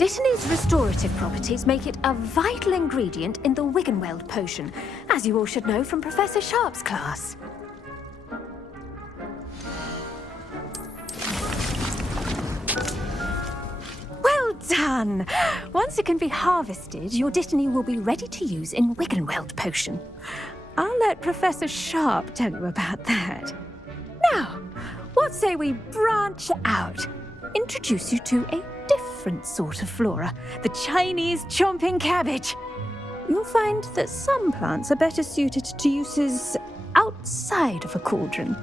Dittany's restorative properties make it a vital ingredient in the Wiggenweld potion, as you all should know from Professor Sharp's class. Well done! Once it can be harvested, your Dittany will be ready to use in Wiggenweld potion. I'll let Professor Sharp tell you about that. Now, what say we branch out? Introduce you to a different sort of flora, the Chinese chomping cabbage. You'll find that some plants are better suited to uses outside of a cauldron.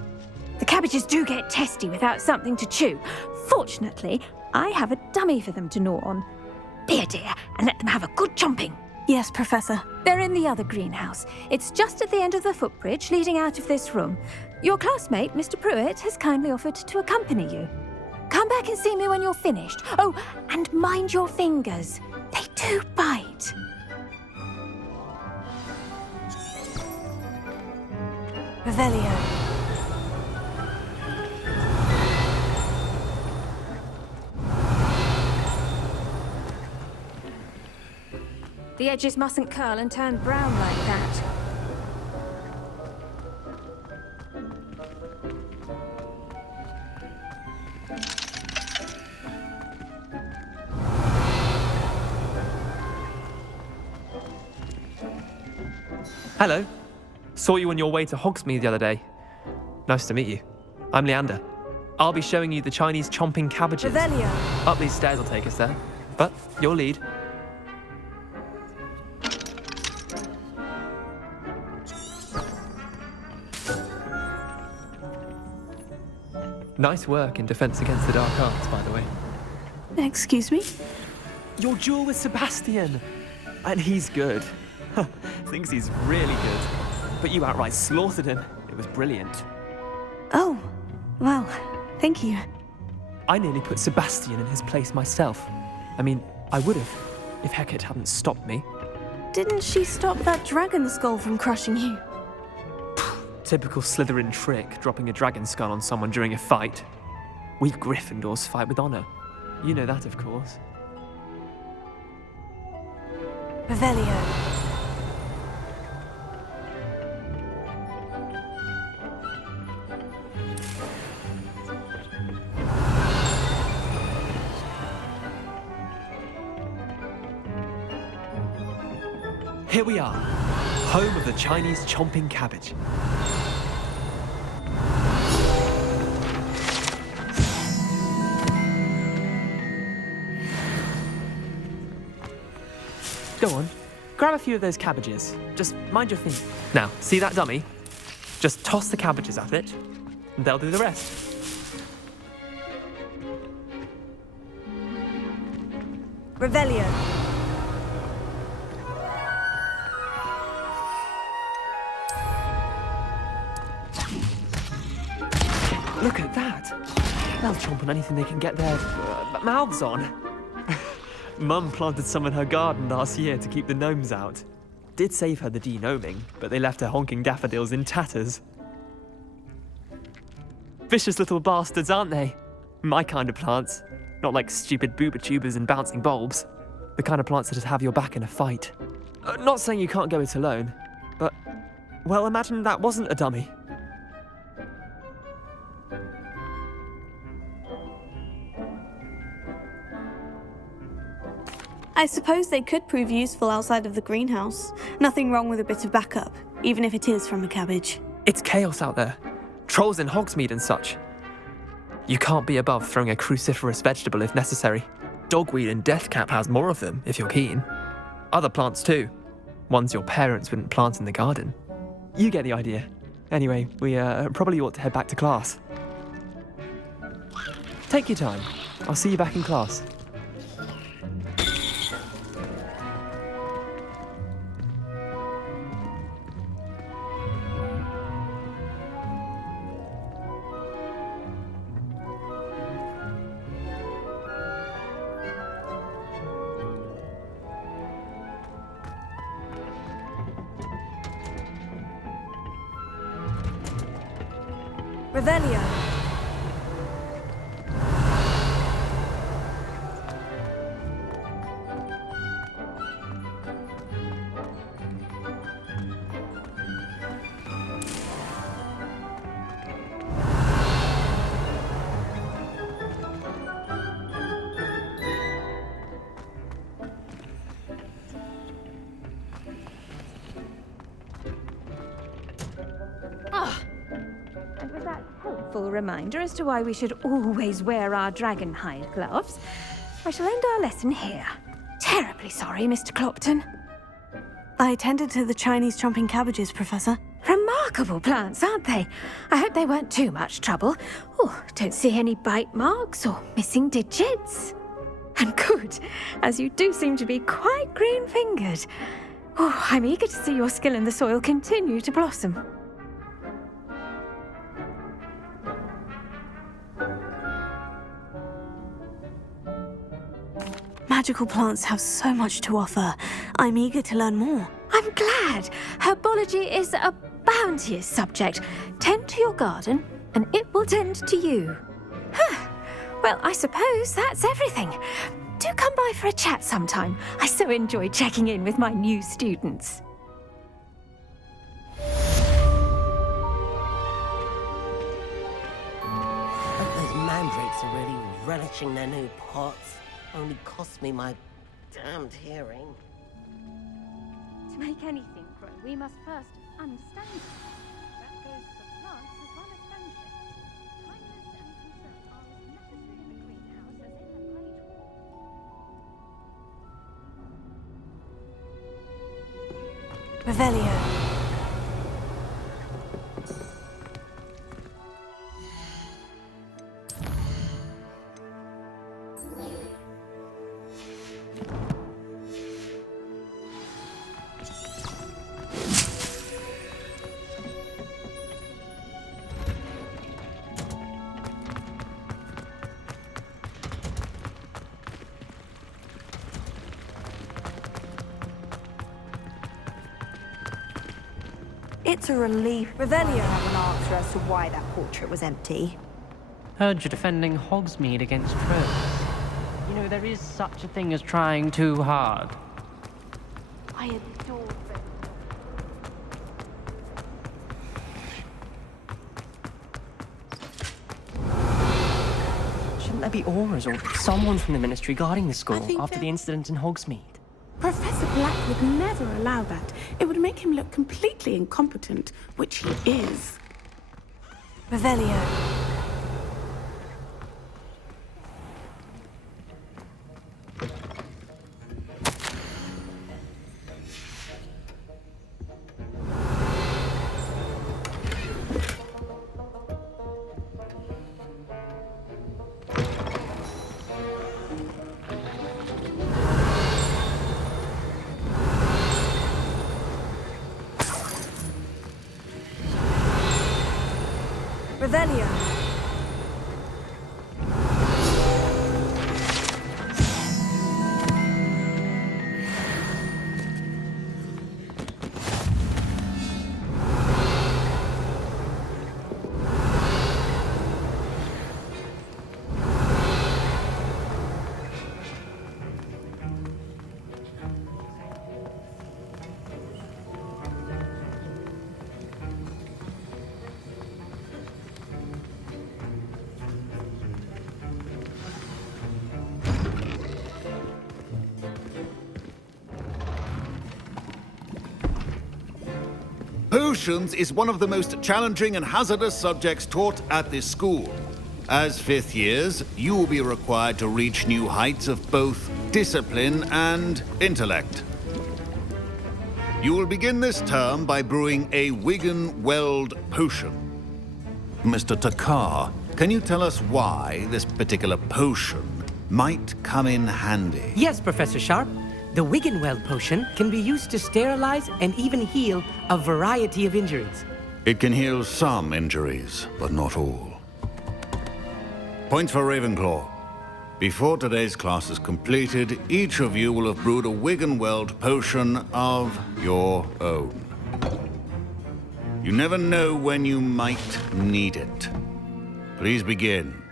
The cabbages do get testy without something to chew. Fortunately, I have a dummy for them to gnaw on. Be a dear and let them have a good chomping. Yes, Professor. They're in the other greenhouse. It's just at the end of the footbridge leading out of this room. Your classmate, Mr. Pruitt, has kindly offered to accompany you. Come back and see me when you're finished. Oh, and mind your fingers. They do bite. Revelio. The edges mustn't curl and turn brown like that. Hello. Saw you on your way to Hogsmeade the other day. Nice to meet you. I'm Leander. I'll be showing you the Chinese chomping cabbages. Revelio. Up these stairs will take us there. But your lead. Nice work in Defense Against the Dark Arts, by the way. Excuse me? Your duel with Sebastian! And he's good. Thinks he's really good. But you outright slaughtered him. It was brilliant. Oh, well, thank you. I nearly put Sebastian in his place myself. I mean, I would have, if Hecate hadn't stopped me. Didn't she stop that dragon skull from crushing you? Typical Slytherin trick, dropping a dragon skull on someone during a fight. We Gryffindors fight with honor. You know that, of course. Revelio. Here we are, home of the Chinese chomping cabbage. Go on, grab a few of those cabbages. Just mind your feet. Now, see that dummy? Just toss the cabbages at it, and they'll do the rest. Revelio. Look at that. They'll chomp on anything they can get their mouths on. Mum planted some in her garden last year to keep the gnomes out. Did save her the de-gnoming, but they left her honking daffodils in tatters. Vicious little bastards, aren't they? My kind of plants. Not like stupid booba tubers and bouncing bulbs. The kind of plants that'd have your back in a fight. Not saying you can't go it alone, but, well, imagine that wasn't a dummy. I suppose they could prove useful outside of the greenhouse. Nothing wrong with a bit of backup, even if it is from a cabbage. It's chaos out there. Trolls in Hogsmeade and such. You can't be above throwing a cruciferous vegetable if necessary. Dogweed and deathcap has more of them, if you're keen. Other plants too. Ones your parents wouldn't plant in the garden. You get the idea. Anyway, we probably ought to head back to class. Take your time. I'll see you back in class. Revelio. valuable reminder as to why we should always wear our dragonhide gloves, I shall end our lesson here. Terribly sorry, Mr. Clopton. I attended to the Chinese chomping cabbages, Professor. Remarkable plants, aren't they? I hope they weren't too much trouble. Oh, don't see any bite marks or missing digits. And good, as you do seem to be quite green-fingered. Oh, I'm eager to see your skill in the soil continue to blossom. Magical plants have so much to offer. I'm eager to learn more. I'm glad. Herbology is a bounteous subject. Tend to your garden, and it will tend to you. Well, I suppose that's everything. Do come by for a chat sometime. I so enjoy checking in with my new students. Hope those mandrakes are really relishing their new pots. Only cost me my damned hearing. To make anything grow, we must first understand it. That goes for plants as well as friendship. Kindness and concern are as necessary in the greenhouse as in the Great Hall. Revelio. It's a relief Revelio. to have an answer as to why that portrait was empty. Heard you're defending Hogsmeade against trolls. You know, there is such a thing as trying too hard. I adore them. Shouldn't there be auras or someone from the Ministry guarding the school think after that- the incident in Hogsmeade? Professor Black would never allow that. It would make him look completely incompetent, which he is. Revelio. Revelio. Potions is one of the most challenging and hazardous subjects taught at this school. As fifth years, you will be required to reach new heights of both discipline and intellect. You will begin this term by brewing a Wigan-Weld potion. Mr. Takar, can you tell us why this particular potion might come in handy? Yes, Professor Sharp. The Wigan-Weld potion can be used to sterilize and even heal a variety of injuries. It can heal some injuries, but not all. Points for Ravenclaw. Before today's class is completed, each of you will have brewed a Wigan-Weld potion of your own. You never know when you might need it. Please begin.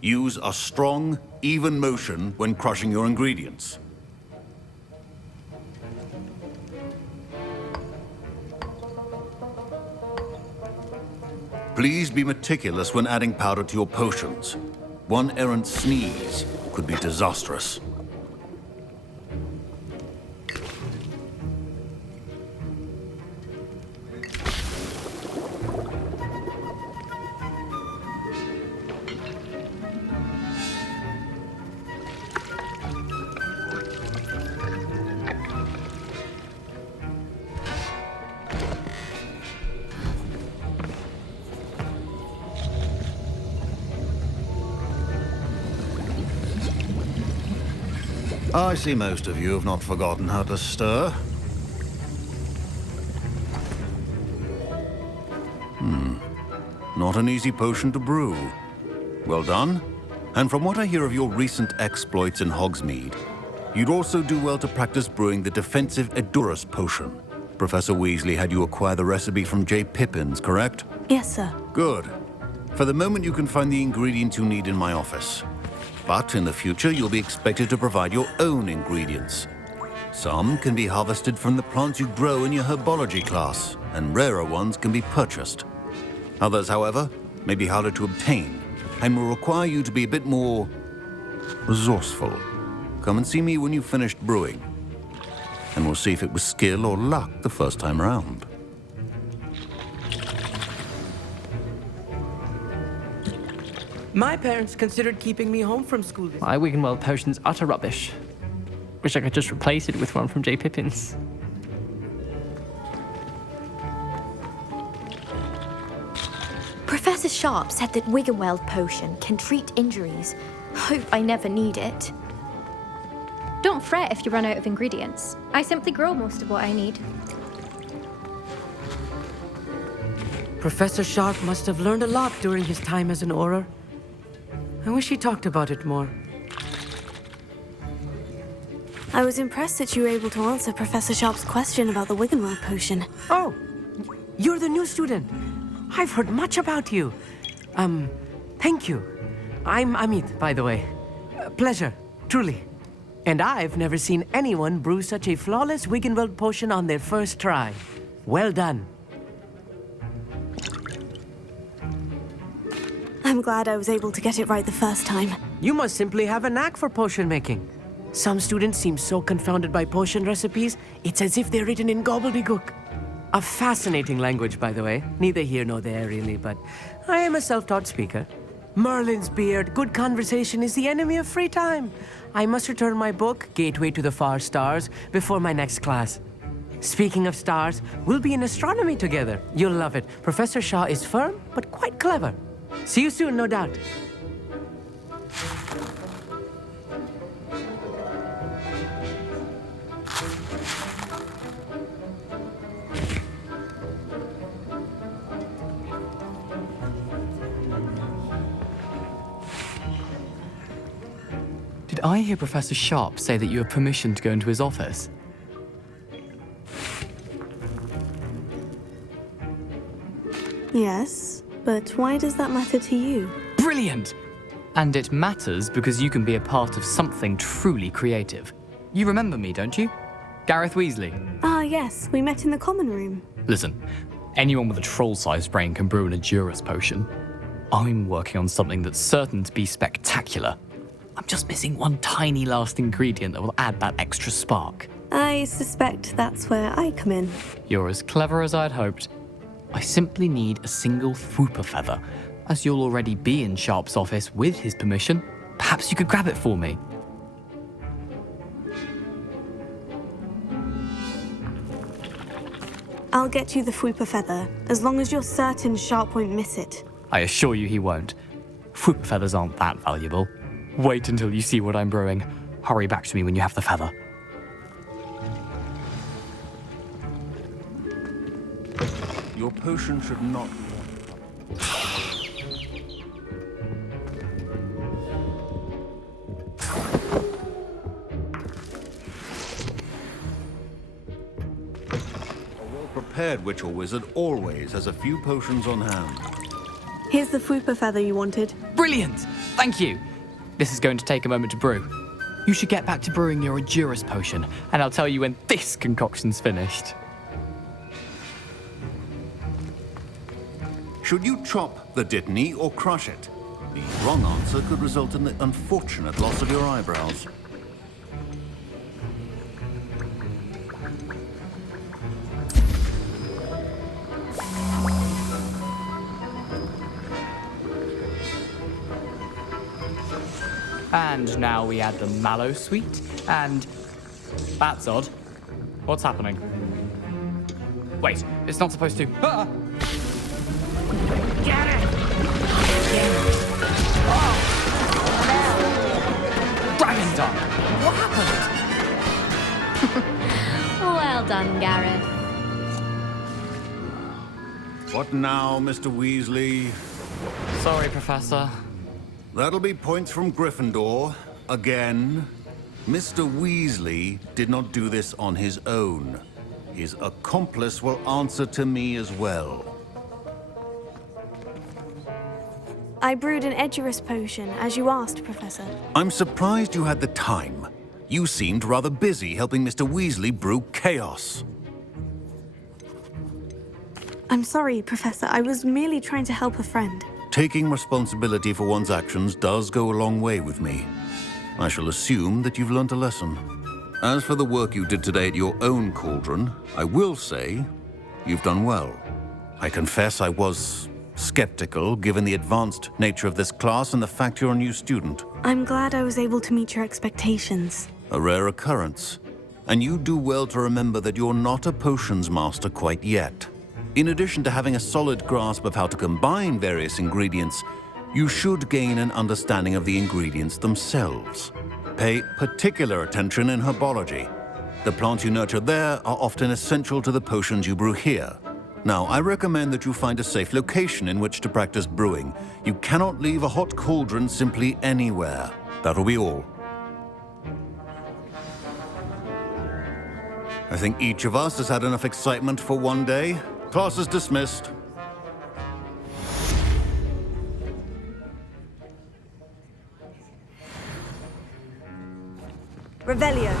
Use a strong, even motion when crushing your ingredients. Please be meticulous when adding powder to your potions. One errant sneeze could be disastrous. I see most of you have not forgotten how to stir. Not an easy potion to brew. Well done. And from what I hear of your recent exploits in Hogsmeade, you'd also do well to practice brewing the defensive Edurus potion. Professor Weasley had you acquire the recipe from J. Pippin's, correct? Yes, sir. Good. For the moment, you can find the ingredients you need in my office. But in the future, you'll be expected to provide your own ingredients. Some can be harvested from the plants you grow in your herbology class, and rarer ones can be purchased. Others, however, may be harder to obtain, and will require you to be a bit more resourceful. Come and see me when you've finished brewing, and we'll see if it was skill or luck the first time around. My parents considered keeping me home from school. My Wiggenweld potion's utter rubbish. Wish I could just replace it with one from J. Pippin's. Professor Sharp said that Wiggenweld potion can treat injuries. Hope I never need it. Don't fret if you run out of ingredients. I simply grow most of what I need. Professor Sharp must have learned a lot during his time as an Auror. I wish he talked about it more. I was impressed that you were able to answer Professor Sharp's question about the Wiggenweld potion. Oh, you're the new student. I've heard much about you. Thank you. I'm Amit, by the way. Pleasure, truly. And I've never seen anyone brew such a flawless Wiggenweld potion on their first try. Well done. I'm glad I was able to get it right the first time. You must simply have a knack for potion making. Some students seem so confounded by potion recipes, it's as if they're written in gobbledygook. A fascinating language, by the way. Neither here nor there, really, but I am a self-taught speaker. Merlin's beard, good conversation is the enemy of free time. I must return my book, Gateway to the Far Stars, before my next class. Speaking of stars, we'll be in astronomy together. You'll love it. Professor Shaw is firm, but quite clever. See you soon, no doubt. Did I hear Professor Sharp say that you have permission to go into his office? Yes, but why does that matter to you? Brilliant! And it matters because you can be a part of something truly creative. You remember me, don't you? Gareth Weasley. Ah, yes, we met in the common room. Listen, anyone with a troll-sized brain can brew an Edurus potion. I'm working on something that's certain to be spectacular. I'm just missing one tiny last ingredient that will add that extra spark. I suspect that's where I come in. You're as clever as I'd hoped. I simply need a single Fwooper feather. As you'll already be in Sharp's office with his permission, perhaps you could grab it for me. I'll get you the Fwooper feather, as long as you're certain Sharp won't miss it. I assure you he won't. Fwooper feathers aren't that valuable. Wait until you see what I'm brewing. Hurry back to me when you have the feather. Your potion should not... A well-prepared witch or wizard always has a few potions on hand. Here's the Fwooper feather you wanted. Brilliant! Thank you! This is going to take a moment to brew. You should get back to brewing your Edurus potion, and I'll tell you when this concoction's finished. Should you chop the Dittany or crush it? The wrong answer could result in the unfortunate loss of your eyebrows. And now we add the mallow sweet, and... That's odd. What's happening? Wait, it's not supposed to... Ah! Get it! Dragon! done? What happened? Well done, Gareth. What now, Mr. Weasley? Sorry, Professor. That'll be points from Gryffindor. Again. Mr. Weasley did not do this on his own. His accomplice will answer to me as well. I brewed an Edurus potion, as you asked, Professor. I'm surprised you had the time. You seemed rather busy helping Mr. Weasley brew chaos. I'm sorry, Professor. I was merely trying to help a friend. Taking responsibility for one's actions does go a long way with me. I shall assume that you've learnt a lesson. As for the work you did today at your own cauldron, I will say you've done well. I confess I was skeptical, given the advanced nature of this class and the fact you're a new student. I'm glad I was able to meet your expectations. A rare occurrence. And you do well to remember that you're not a potions master quite yet. In addition to having a solid grasp of how to combine various ingredients, you should gain an understanding of the ingredients themselves. Pay particular attention in herbology. The plants you nurture there are often essential to the potions you brew here. Now, I recommend that you find a safe location in which to practice brewing. You cannot leave a hot cauldron simply anywhere. That'll be all. I think each of us has had enough excitement for one day. Class is dismissed. Revelio.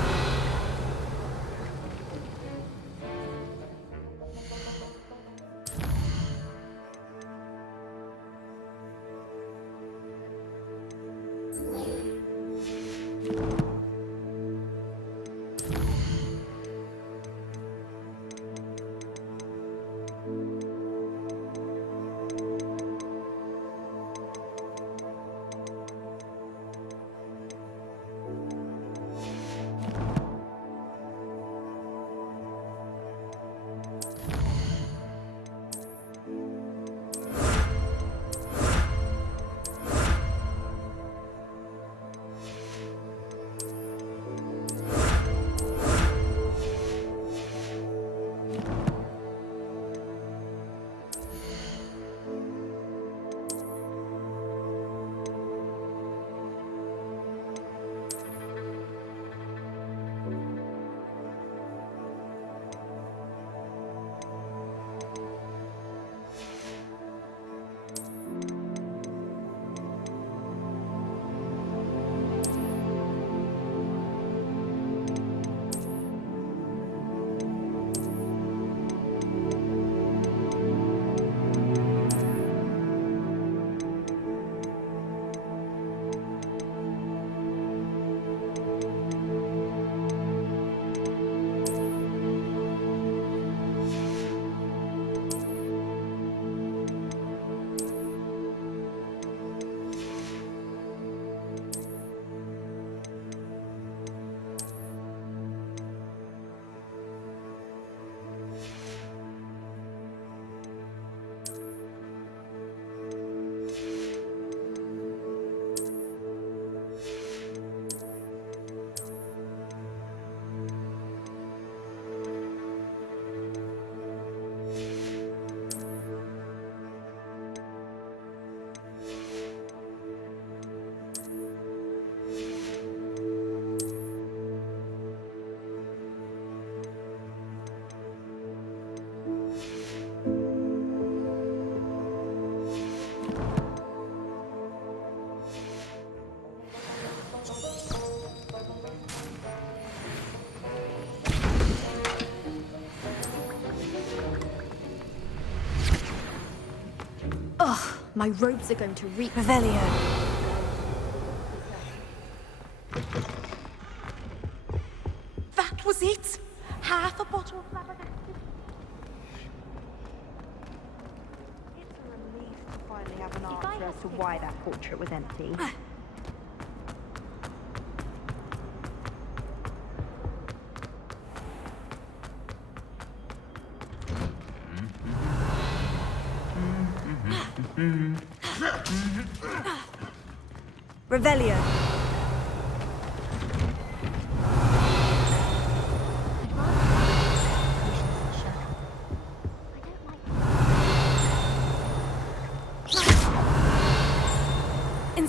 Ugh, my robes are going to reek. Revelio. That was it? Half a bottle of flabbergasted. It's a relief to finally have an answer as to why that portrait was empty. Revelio.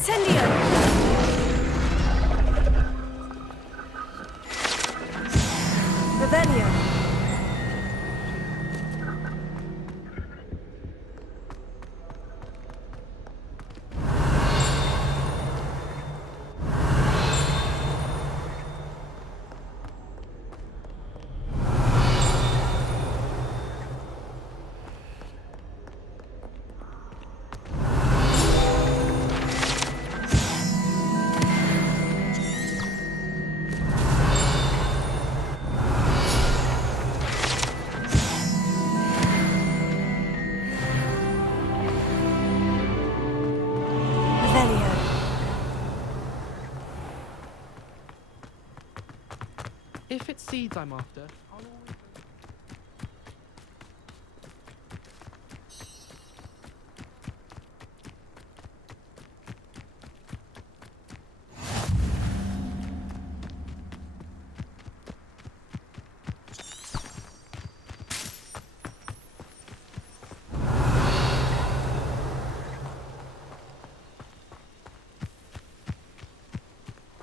Incendio! Revelio! If it's seeds I'm after, I'll always...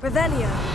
Revelio!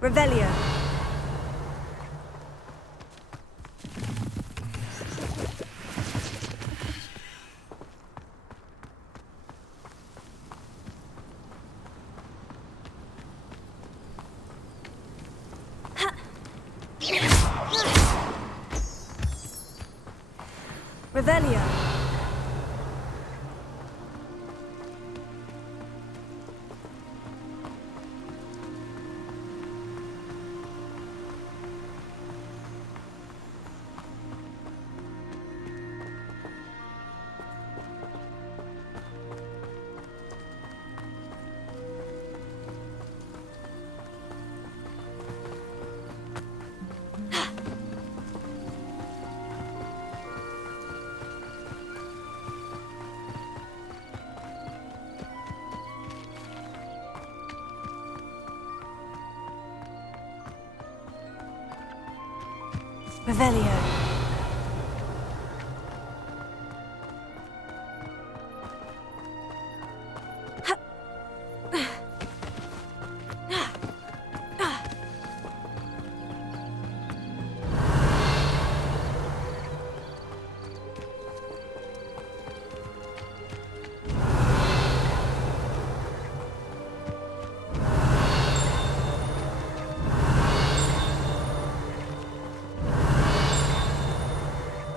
Revelio! Revelio! Revelio!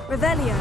Revelio!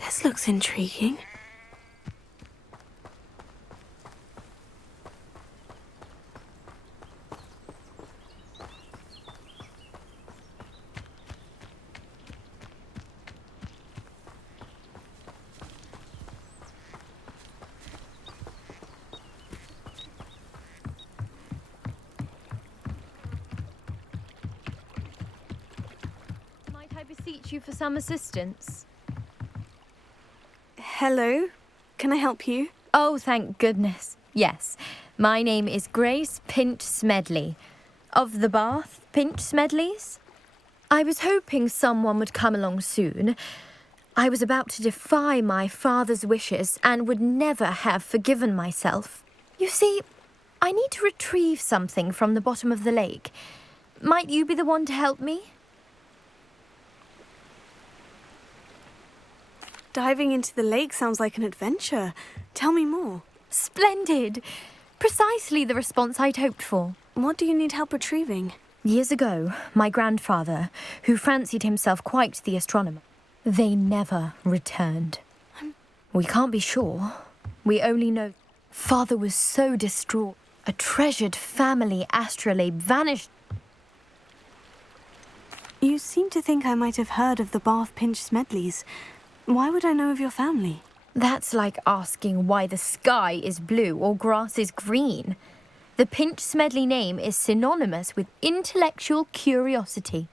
This looks intriguing. Might I beseech you for some assistance? Hello. Can I help you? Oh, thank goodness. Yes. My name is Grace Pinch Smedley. Of the Bath Pinch Smedleys? I was hoping someone would come along soon. I was about to defy my father's wishes and would never have forgiven myself. You see, I need to retrieve something from the bottom of the lake. Might you be the one to help me? Diving into the lake sounds like an adventure. Tell me more. Splendid! Precisely the response I'd hoped for. What do you need help retrieving? Years ago, my grandfather, who fancied himself quite the astronomer, they never returned. We can't be sure. We only know Father was so distraught. A treasured family astrolabe vanished. You seem to think I might have heard of the Bath Pinch Smedleys. Why would I know of your family? That's like asking why the sky is blue or grass is green. The Pinch Smedley name is synonymous with intellectual curiosity.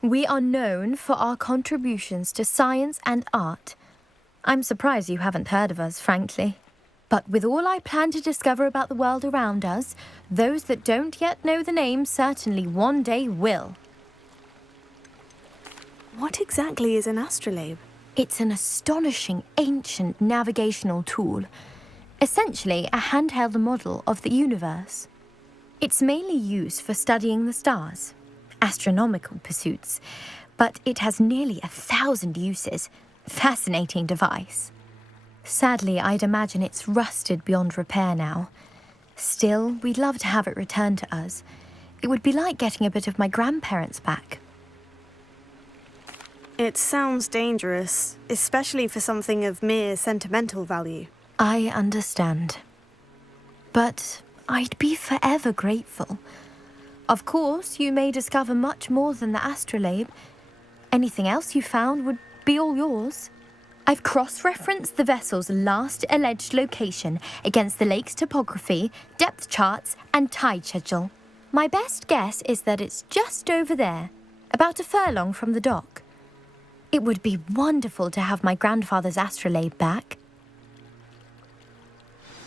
We are known for our contributions to science and art. I'm surprised you haven't heard of us, frankly. But with all I plan to discover about the world around us, those that don't yet know the name certainly one day will. What exactly is an astrolabe? It's an astonishing ancient navigational tool. Essentially a handheld model of the universe. It's mainly used for studying the stars, astronomical pursuits, but it has nearly 1,000 uses. Fascinating device. Sadly, I'd imagine it's rusted beyond repair now. Still, we'd love to have it returned to us. It would be like getting a bit of my grandparents back. It sounds dangerous, especially for something of mere sentimental value. I understand. But I'd be forever grateful. Of course, you may discover much more than the astrolabe. Anything else you found would be all yours. I've cross-referenced the vessel's last alleged location against the lake's topography, depth charts, and tide schedule. My best guess is that it's just over there, about a furlong from the dock. It would be wonderful to have my grandfather's astrolabe back.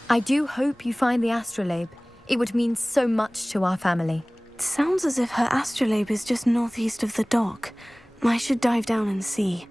I do hope you find the astrolabe. It would mean so much to our family. It sounds as if her astrolabe is just northeast of the dock. I should dive down and see.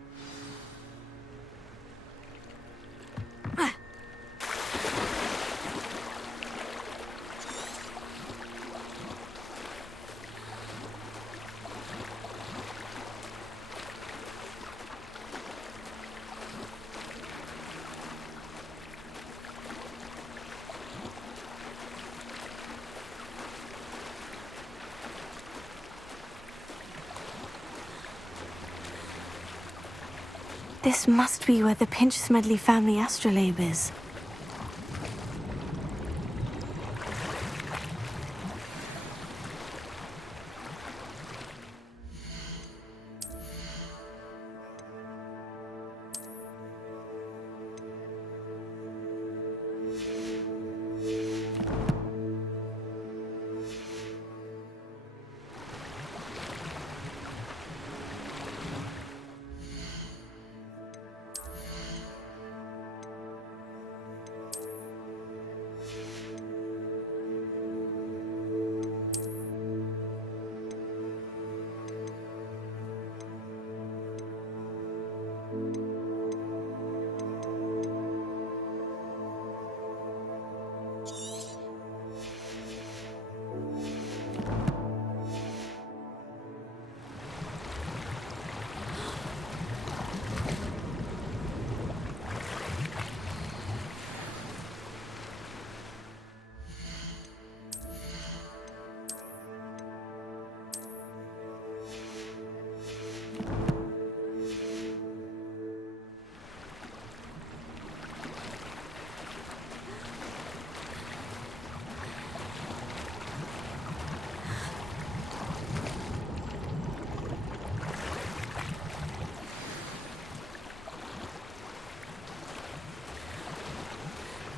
This must be where the Pinch Smedley family astrolabe is.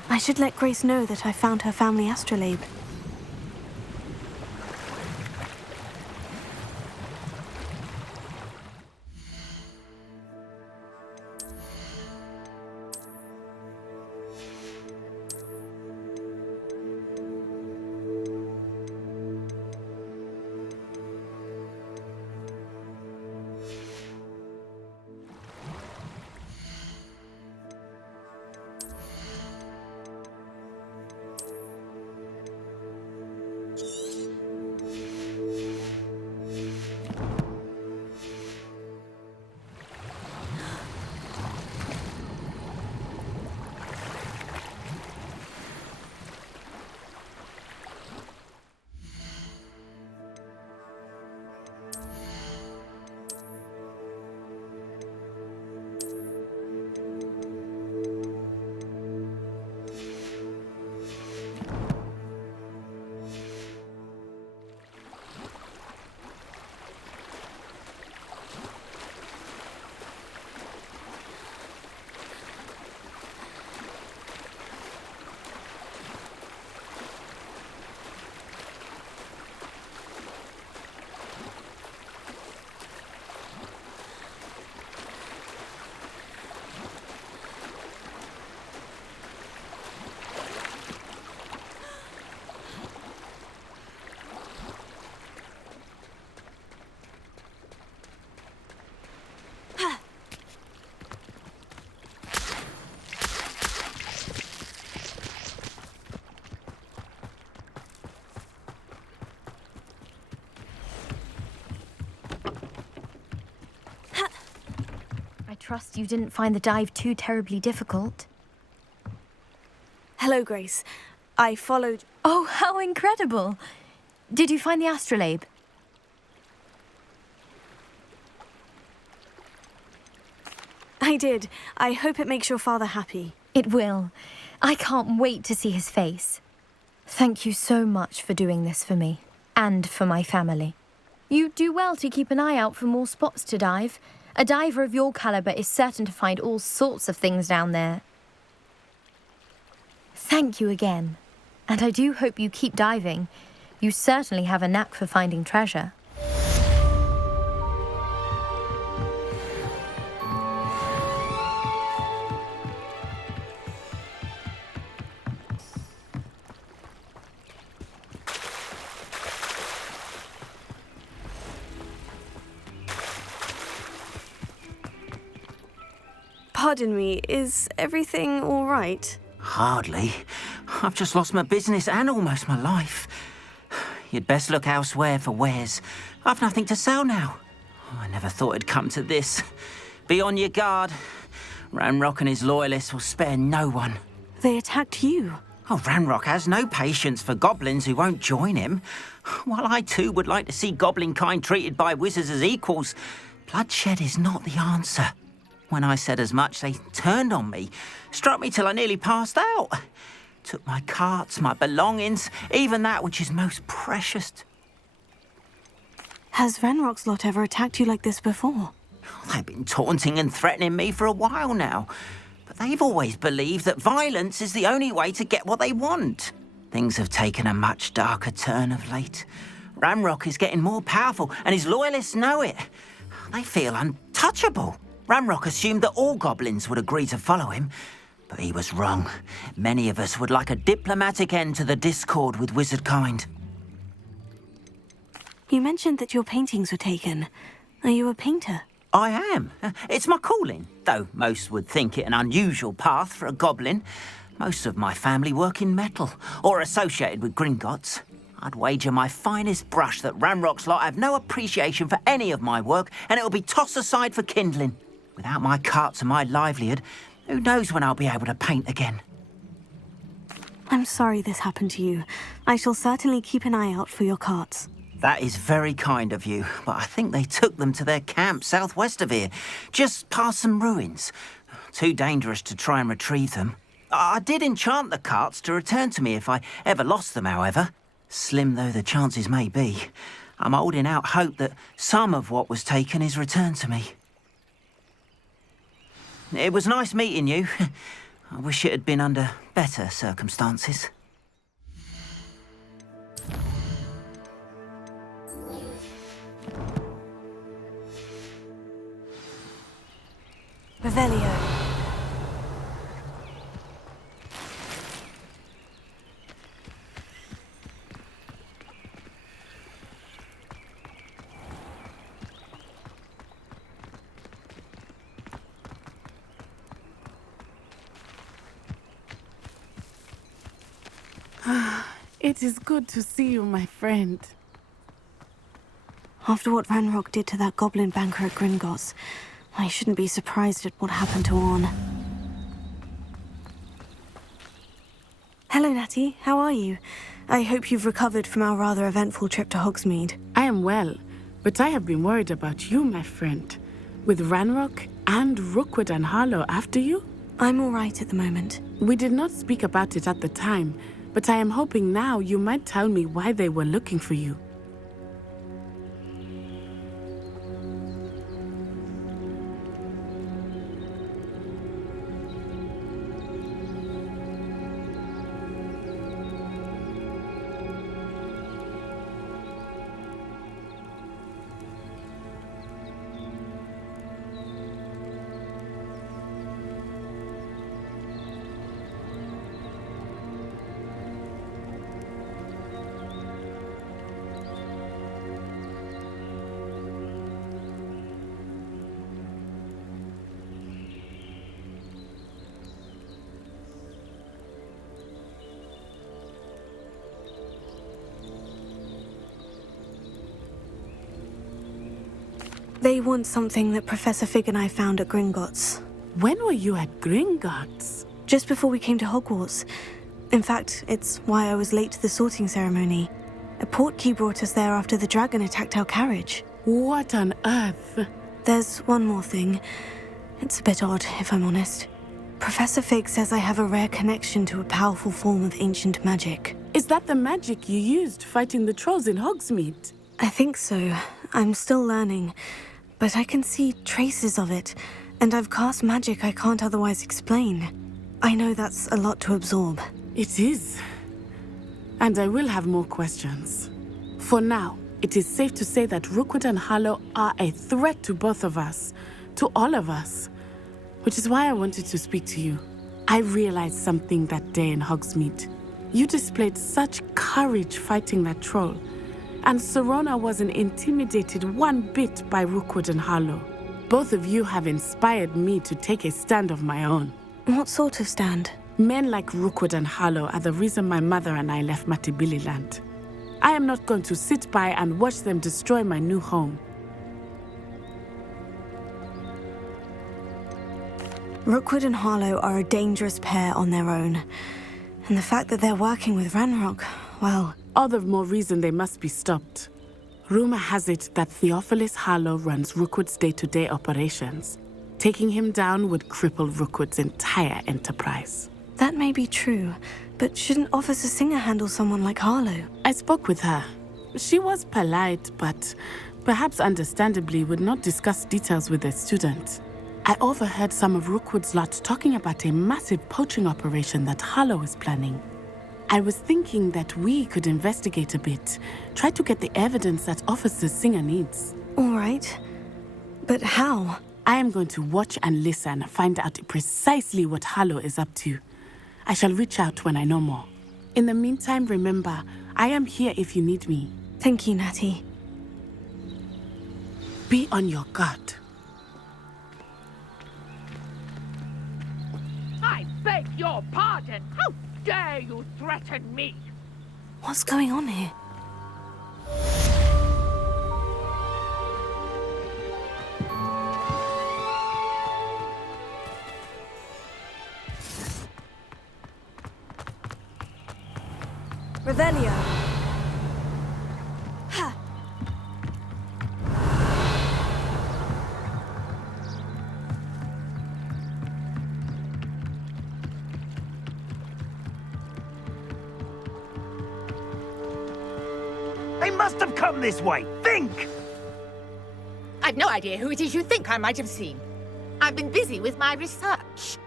I should let Grace know that I found her family astrolabe. trust you didn't find the dive too terribly difficult. Hello, Grace. I followed... Oh, how incredible! Did you find the astrolabe? I did. I hope it makes your father happy. It will. I can't wait to see his face. Thank you so much for doing this for me, and for my family. You do well to keep an eye out for more spots to dive. A diver of your caliber is certain to find all sorts of things down there. Thank you again. And I do hope you keep diving. You certainly have a knack for finding treasure. Pardon me, is everything all right? Hardly. I've just lost my business and almost my life. You'd best look elsewhere for wares. I've nothing to sell now. I never thought it'd come to this. Be on your guard. Ranrock and his loyalists will spare no one. They attacked you. Oh, Ranrock has no patience for goblins who won't join him. While I too would like to see goblin kind treated by wizards as equals, bloodshed is not the answer. When I said as much, they turned on me, struck me till I nearly passed out. Took my carts, my belongings, even that which is most precious. Has Ranrock's lot ever attacked you like this before? They've been taunting and threatening me for a while now, but they've always believed that violence is the only way to get what they want. Things have taken a much darker turn of late. Ranrock is getting more powerful, and his loyalists know it. They feel untouchable. Ranrock assumed that all goblins would agree to follow him, but he was wrong. Many of us would like a diplomatic end to the discord with wizard kind. You mentioned that your paintings were taken. Are you a painter? I am. It's my calling, though most would think it an unusual path for a goblin. Most of my family work in metal, or associated with Gringotts. I'd wager my finest brush that Ranrock's lot have no appreciation for any of my work, and it'll be tossed aside for kindling. Without my carts and my livelihood, who knows when I'll be able to paint again? I'm sorry this happened to you. I shall certainly keep an eye out for your carts. That is very kind of you, but I think they took them to their camp southwest of here, just past some ruins. Too dangerous to try and retrieve them. I did enchant the carts to return to me if I ever lost them, however. Slim though the chances may be, I'm holding out hope that some of what was taken is returned to me. It was nice meeting you. I wish it had been under better circumstances. Revelio. It is good to see you, my friend. After what Ranrock did to that goblin banker at Gringotts, I shouldn't be surprised at what happened to Orn. Hello, Natty. How are you? I hope you've recovered from our rather eventful trip to Hogsmeade. I am well, but I have been worried about you, my friend. With Ranrock and Rookwood and Harlow after you? I'm all right at the moment. We did not speak about it at the time, but I am hoping now you might tell me why they were looking for you. They want something that Professor Fig and I found at Gringotts. When were you at Gringotts? Just before we came to Hogwarts. In fact, it's why I was late to the sorting ceremony. A portkey brought us there after the dragon attacked our carriage. What on earth? There's one more thing. It's a bit odd, if I'm honest. Professor Fig says I have a rare connection to a powerful form of ancient magic. Is that the magic you used fighting the trolls in Hogsmeade? I think so. I'm still learning. But I can see traces of it, and I've cast magic I can't otherwise explain. I know that's a lot to absorb. It is. And I will have more questions. For now, it is safe to say that Rookwood and Harlow are a threat to both of us. To all of us. Which is why I wanted to speak to you. I realized something that day in Hogsmeade. You displayed such courage fighting that troll. And Serona wasn't intimidated one bit by Rookwood and Harlow. Both of you have inspired me to take a stand of my own. What sort of stand? Men like Rookwood and Harlow are the reason my mother and I left Matibililand. I am not going to sit by and watch them destroy my new home. Rookwood and Harlow are a dangerous pair on their own. And the fact that they're working with Ranrock, well... all the more reason they must be stopped. Rumor has it that Theophilus Harlow runs Rookwood's day-to-day operations. Taking him down would cripple Rookwood's entire enterprise. That may be true, but shouldn't Officer Singer handle someone like Harlow? I spoke with her. She was polite, but perhaps understandably would not discuss details with a student. I overheard some of Rookwood's lot talking about a massive poaching operation that Harlow is planning. I was thinking that we could investigate a bit, try to get the evidence that Officer Singer needs. All right. But how? I am going to watch and listen, find out precisely what Harlow is up to. I shall reach out when I know more. In the meantime, remember, I am here if you need me. Thank you, Natty. Be on your guard. I beg your pardon. How dare you threaten me? What's going on here? Revelio. Ha! They must have come this way. Think! I've no idea who it is you think I might have seen. I've been busy with my research.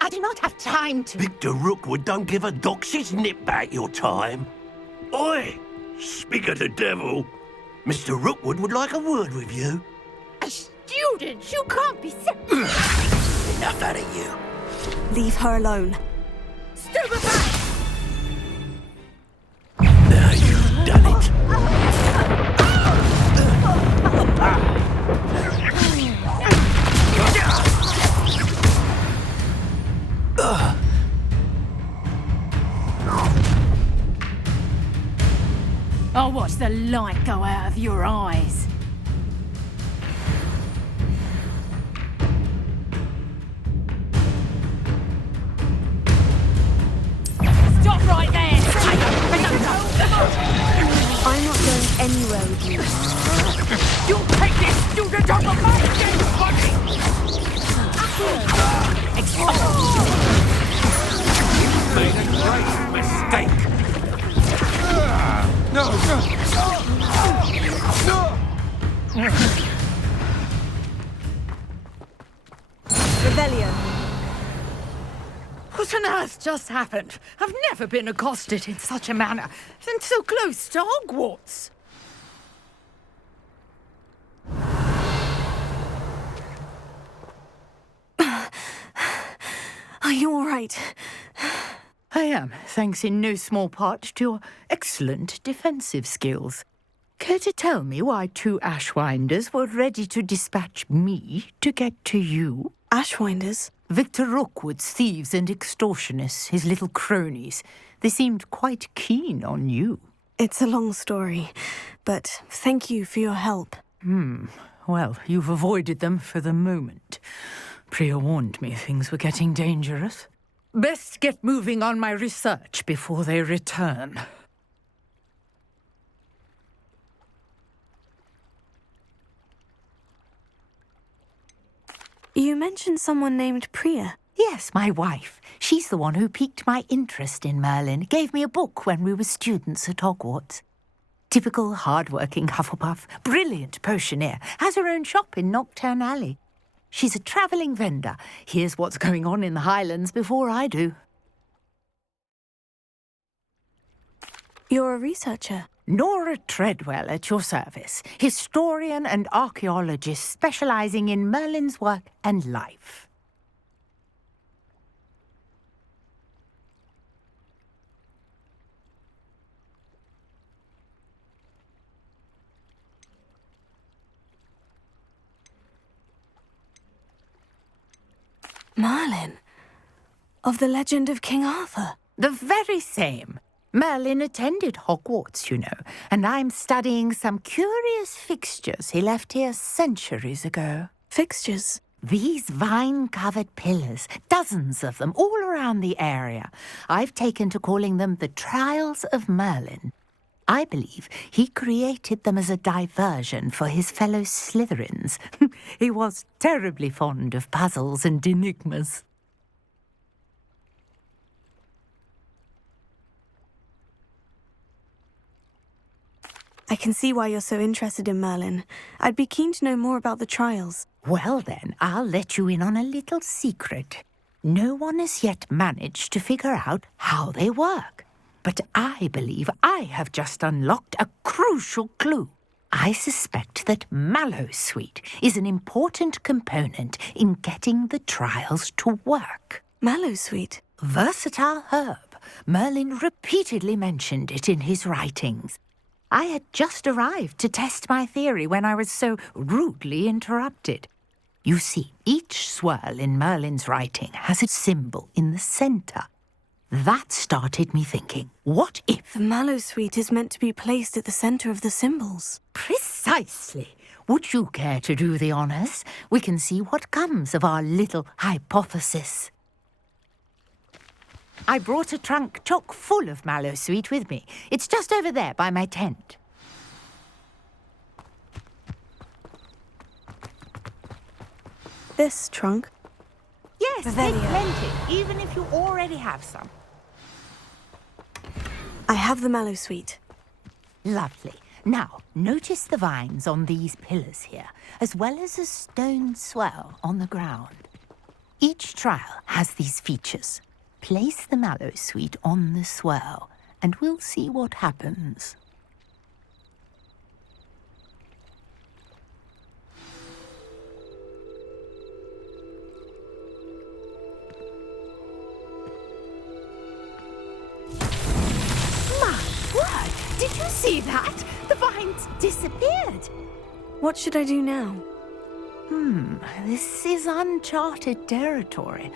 I do not have time to... Victor Rookwood don't give a doxy's nip back your time. Oi! Speak of the devil. Mr. Rookwood would like a word with you. A student? You can't be so... Enough out of you. Leave her alone. Stupid back! Now you've done it. I'll watch the light go out of your eyes. Stop right there! I'm not going anywhere with you. You'll take this student off of my dead body! You've made a great mistake. No! Revelio. What on earth just happened? I've never been accosted in such a manner, and so close to Hogwarts. Are you all right? I am, thanks in no small part to your excellent defensive skills. Care to tell me why two Ashwinders were ready to dispatch me to get to you? Ashwinders? Victor Rookwood's thieves and extortionists, his little cronies. They seemed quite keen on you. It's a long story, but thank you for your help. Well, you've avoided them for the moment. Priya warned me things were getting dangerous. Best get moving on my research before they return. You mentioned someone named Priya. Yes, my wife. She's the one who piqued my interest in Merlin. Gave me a book when we were students at Hogwarts. Typical hard-working Hufflepuff, brilliant potioneer, has her own shop in Knockturn Alley. She's a travelling vendor. Hears what's going on in the Highlands before I do. You're a researcher? Nora Treadwell at your service, historian and archaeologist specialising in Merlin's work and life. Merlin? Of the legend of King Arthur? The very same. Merlin attended Hogwarts, you know, and I'm studying some curious fixtures he left here centuries ago. Fixtures? These vine-covered pillars, dozens of them, all around the area. I've taken to calling them the Trials of Merlin. I believe he created them as a diversion for his fellow Slytherins. He was terribly fond of puzzles and enigmas. I can see why you're so interested in Merlin. I'd be keen to know more about the trials. Well then, I'll let you in on a little secret. No one has yet managed to figure out how they work. But I believe I have just unlocked a crucial clue. I suspect that Mallowsweet is an important component in getting the trials to work. Mallowsweet? Versatile herb. Merlin repeatedly mentioned it in his writings. I had just arrived to test my theory when I was so rudely interrupted. You see, each swirl in Merlin's writing has a symbol in the centre. That started me thinking, what if... The Mallowsweet is meant to be placed at the centre of the symbols. Precisely. Would you care to do the honours? We can see what comes of our little hypothesis. I brought a trunk chock full of Mallowsweet with me. It's just over there by my tent. This trunk? Yes, take plenty, even if you already have some. I have the Mallowsweet. Lovely. Now, notice the vines on these pillars here, as well as a stone swell on the ground. Each trial has these features. Place the Mallowsweet on the swirl, and we'll see what happens. My word! Did you see that? The vines disappeared. What should I do now? This is uncharted territory.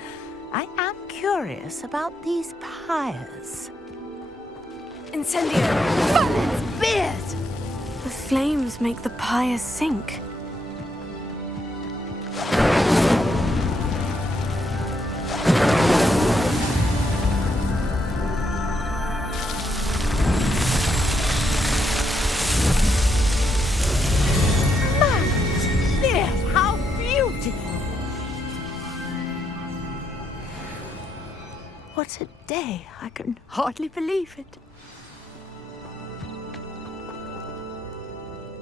I am curious about these pyres. Incendio! Merlin's beard! The flames make the pyre sink. Merlin's beard! How beautiful! What a day. I can hardly believe it.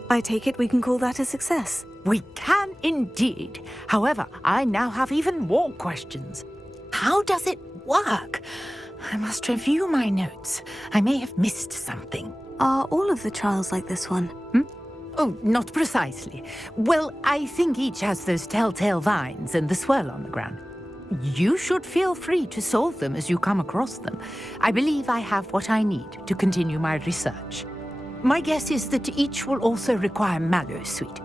I take it we can call that a success. We can indeed. However, I now have even more questions. How does it work? I must review my notes. I may have missed something. Are all of the trials like this one? Oh, not precisely. Well, I think each has those telltale vines and the swirl on the ground. You should feel free to solve them as you come across them. I believe I have what I need to continue my research. My guess is that each will also require Mallowsweet,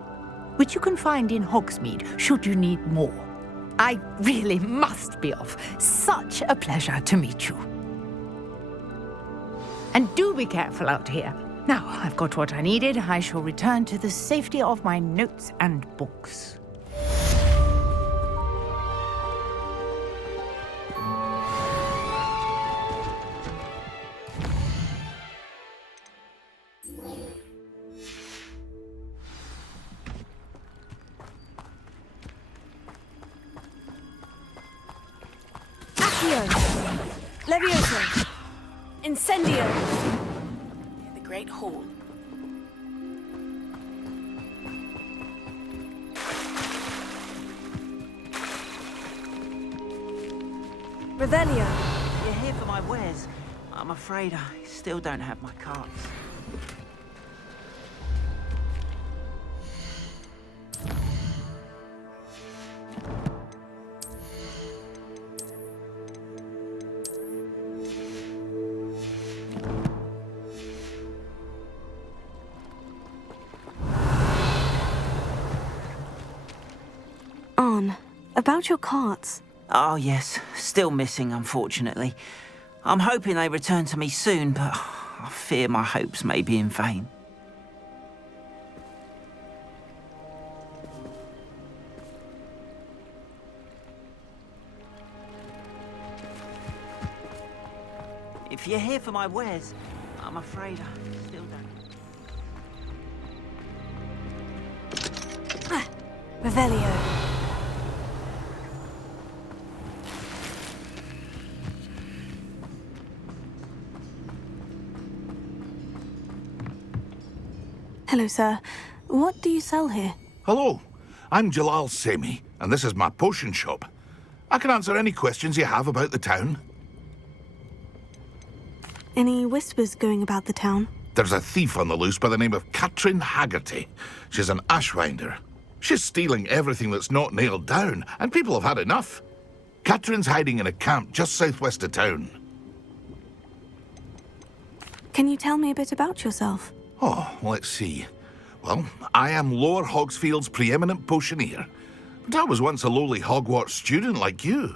which you can find in Hogsmeade should you need more. I really must be off. Such a pleasure to meet you. And do be careful out here. Now I've got what I needed. I shall return to the safety of my notes and books. Accio! Levioso! Incendio! The Great Hall. Revelio! You're here for my wares. I'm afraid I still don't have my carts. Arn, about your carts. Oh, yes. Still missing, unfortunately. I'm hoping they return to me soon, but I fear my hopes may be in vain. If you're here for my wares, I'm afraid I still don't. Revelio. Hello, sir. What do you sell here? Hello, I'm Jalal Semi, and this is my potion shop. I can answer any questions you have about the town. Any whispers going about the town? There's a thief on the loose by the name of Katrin Haggerty. She's an ashwinder. She's stealing everything that's not nailed down, and people have had enough. Katrin's hiding in a camp just southwest of town. Can you tell me a bit about yourself? Oh, let's see. Well, I am Lower Hogsfield's preeminent potioneer, but I was once a lowly Hogwarts student like you.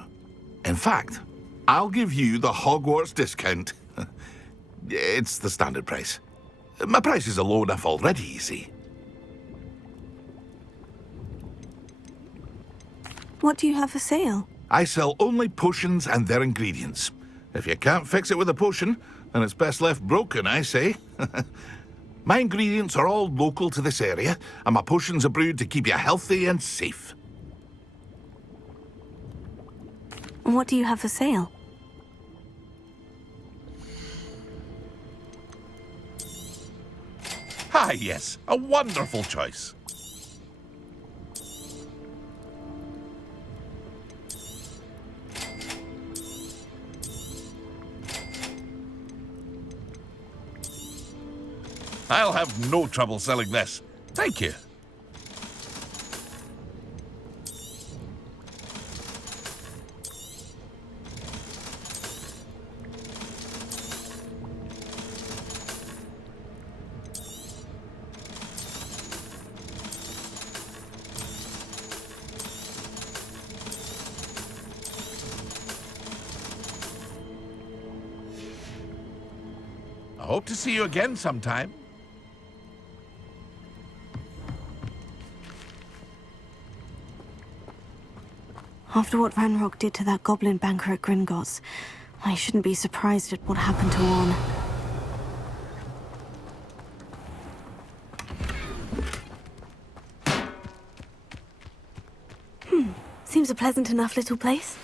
In fact, I'll give you the Hogwarts discount. It's the standard price. My prices are low enough already, you see. What do you have for sale? I sell only potions and their ingredients. If you can't fix it with a potion, then it's best left broken, I say. My ingredients are all local to this area, and my potions are brewed to keep you healthy and safe. What do you have for sale? Ah, yes, a wonderful choice. I'll have no trouble selling this. Thank you. I hope to see you again sometime. After what Ranrock did to that goblin banker at Gringotts, I shouldn't be surprised at what happened to Orn. Seems a pleasant enough little place.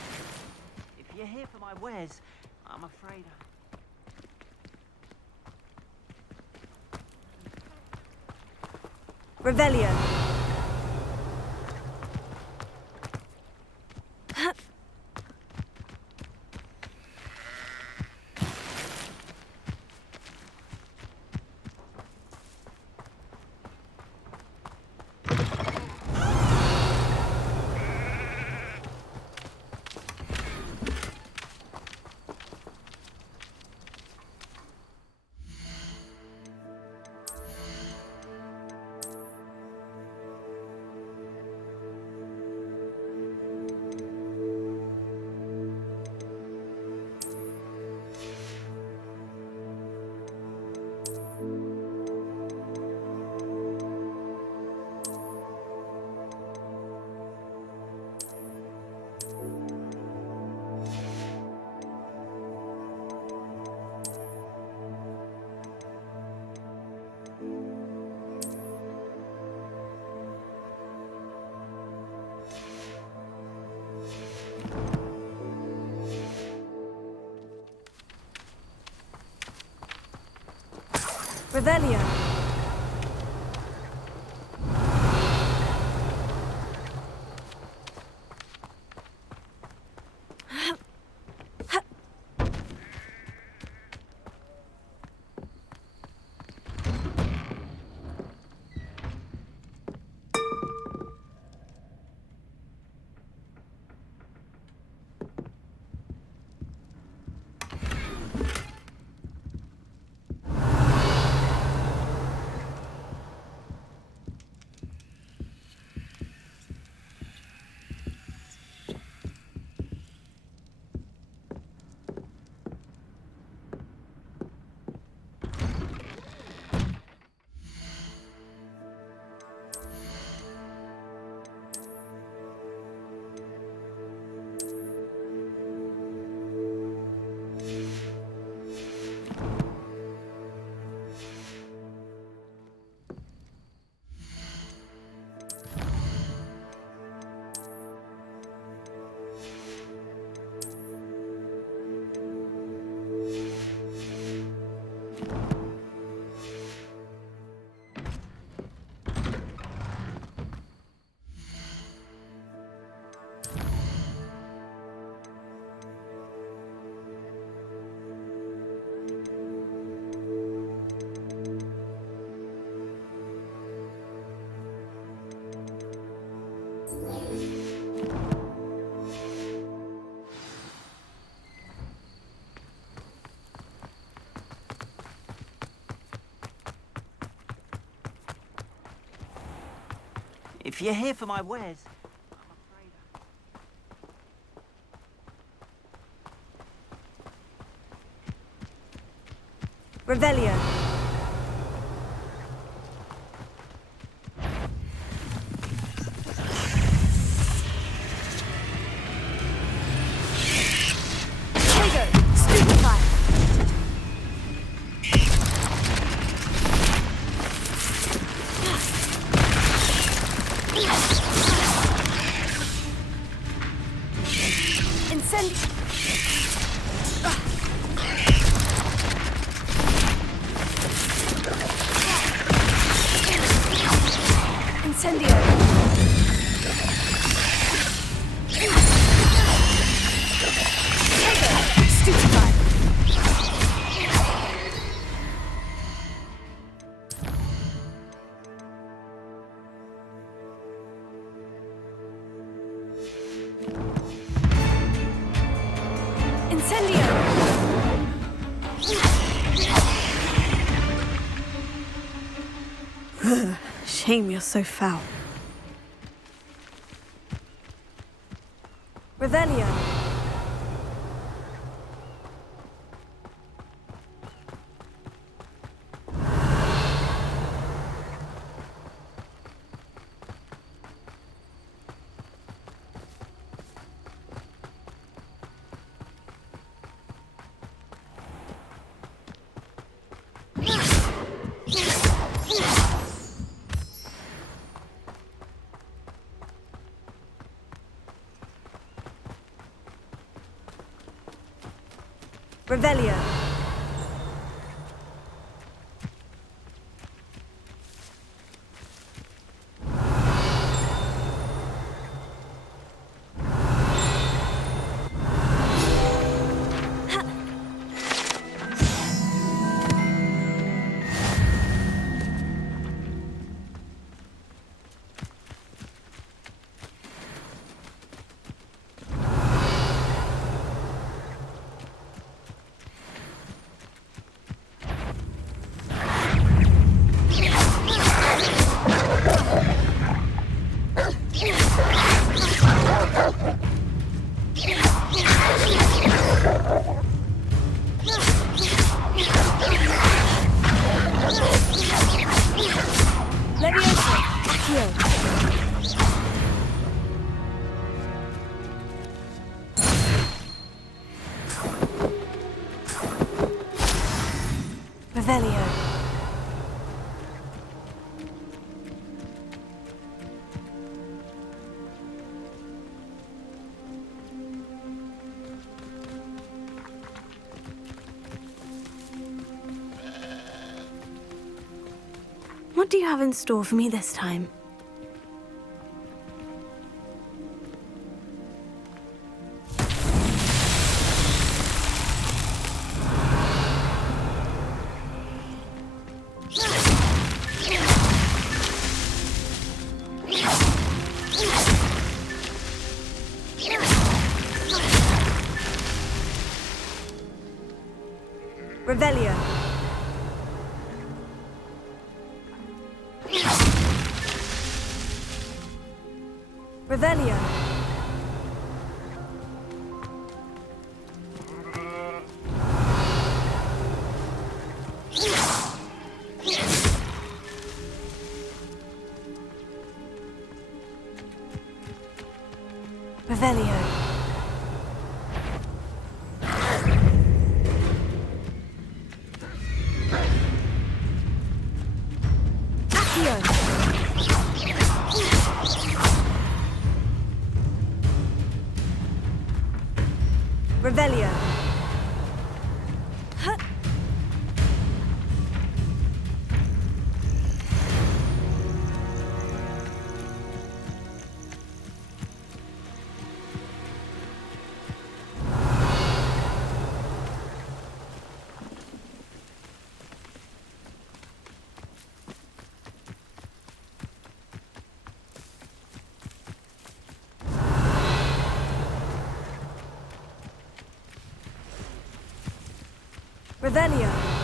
If you're here for my wares, I'm afraid Revelio. Revelio. If you're here for my wares... Revelio. Shame you're so foul. Revelio. Revelio. Revelio. do you have in store for me this time? Revelio. Revelio. Revelio. Revelio. Huh. Revelio.